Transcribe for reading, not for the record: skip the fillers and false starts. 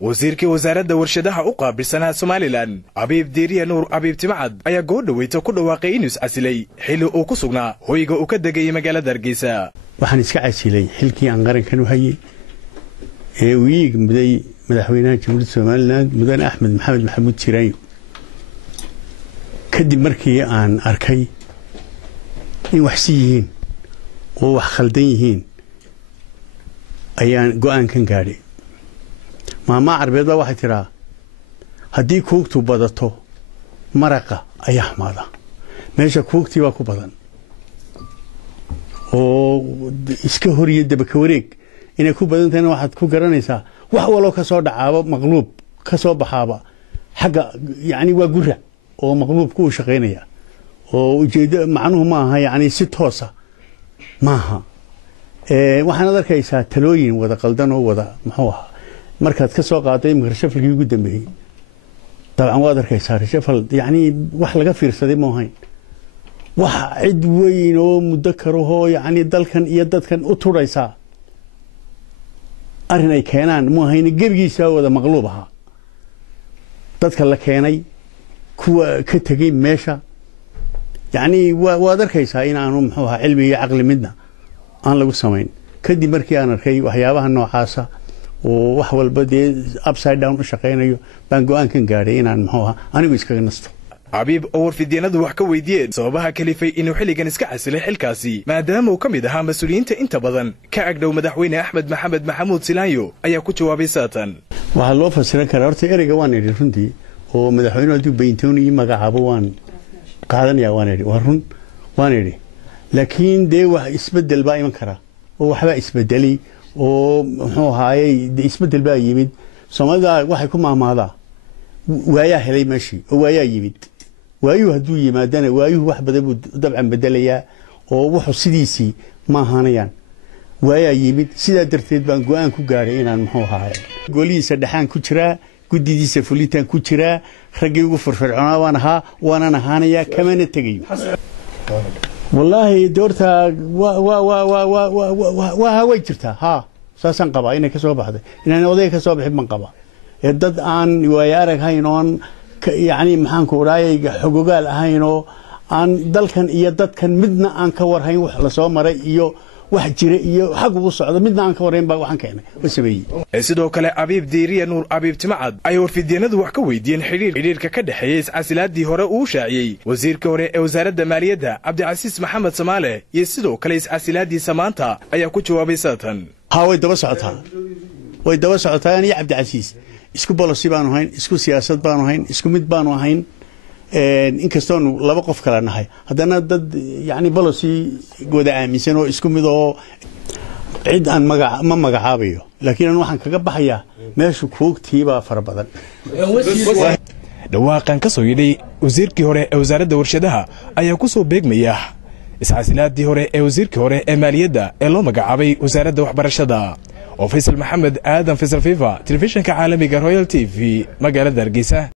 wasiirka wasaaradda warshadaha u qaabilsanaa Somaliland Abiib Diiriye Nuur Abiib Timcad ayaa go'dhaweyta ku dhawaaqay inuu is-casilay xilli uu ku sugnaa hoyga uu ka degay magaalada Hargeysa. waxaan iska casilay xilkii aan qarankan u hayay ee wiig muday madaxweynaha Jamhuuriyadda Somaliland Mudane Axmed Maxamed Maxamuud Jiraayo kadib markii aan arkay in wax si yihiin oo wax khaldan yihiin ayaan go'aankan gaadhay. maama carbeed waxay tiraa haddii kuugtu badato maraqa ayaa xamaada meesha kuugtii waa ku badan oo iska horiye dabaka wareeg inay ku badan tahay waxaad ku garanaysaa wax waloo ka soo dhacaaba maqluub ka soo baxaaba xagga yani waa gura oo maqluubku u shaqeynaya oo ujeedo macnuhu ma aha yani si toosa maaha waxaan arkaysaa talooyin wada qaldan oo wada muxuu ahaa markaad ka soo qaaday rashafalkii ugu dambeeyay dabcan waad arkaysaa rashafal yani wax laga fiirsaday ma ahayn wax cid weyn oo muddo karo yani dalkan iyo dadkan u turaysa arrin ay keenaan ma ahayn gebigiisa wada maqluub aha dadka la keenay kuwa ka tagay meesha yani waad arkaysaa in aanu muxuu ahaa cilmi iyo caqli midna aan lagu samayn kadib markii aan arkay waxyaabaha noocaasa oo wax walba dee upside down u shaqeynayo baan go'aankan gaadhay inaan muxuu ahaa anigu iskaga nasto. Abiib oo warfidyeenadu wax ka weydiiyeen sababaha kalifay inuu xilligan iska casilay xilkaasi maadaama uu ka mid ahaa mas'uuliyiinta inta badan ka agdhow madaxweyne Axmed Maxamed Maxamuud Silaayo ayaa ku jawaabay saatan. waxaa loo fasiran karaa horta ereyga waan idhi runtii oo madaxweynuhu hadduu bayntoon iyo magacaabo waan qaadanayaa waan idhi waa run waan idhi laakiin dee wax isbeddel baa iman kara oo waxbaa isbeddelay oo muxuu ahaayey isbeddel baa yimid Soomaalida waxay ku maamaadaa waayaa helay meeshii oo waayaa yimid waayuhu hadduu yimaadana waayuhu wax badan buu dabcan bedelayaa oo wuxuu sidiisii ma ahaanayaan waayaa yimid sidaa darteed baan go'aan ku gaadhay inaan muxuu ahaayey golihiisa dhaxaan ku jiraa guddidiisa fulitaan ku jiraa raggii ugu firfircoonaa waan ahaa waanan ahaanayaa kamana tegayo والله دورتها way jirtaa ha saasan qaba inay ka soo baxday inaan oday ka soo bixin man qaba dad aan way araghayn oo yani maxaan ku raayay xogogaal ahayn oo aan dalkan iyo dadkan midna aan ka warhayn wax la soo maray iyo wax jira iyo xaq ugu socdo midna aan ka warhayn baa waxaan keenay wasabeeyay. sidoo kale Abiib Diiriye Nuur Abiib Timcad ay warfidyeenadu wax ka weydiiyeen xiriirka ka dhaxeeyay iscasilaadii hore uu shaaciyay wasiirka hore ee wasaaradda maaliyadda Cabdicasiis Maxamed Samaale iyo sidoo kale iscasilaadii Samaanta ayaa ku jawaabay saatan. way daba socotaa ani Cabdicasiis isku policy baan ahayn isku siyaasad baan ahayn isku mid baan ahayn inkastoo laba qof kala nahay haddana dad yani policy gooda aaminsan oo isku mid oo cid aan ma magacaabayo laakiin waxaan kaga baxayaa meesha kuugtiiba fara badan. dhawaaqan ka soo yidhay wasiirkii hore ee wasaaradda warshadaha ayaa ku soo beegmaya iscasilaadii hore ee wasiirkii hore ee maaliyadda ee loo magacaabay wasaaradda waxbarashada oo Faysal Maxamed Aadan Faysal Fifa telefishinka caalamiga Royal TV magaalada Hargeysa.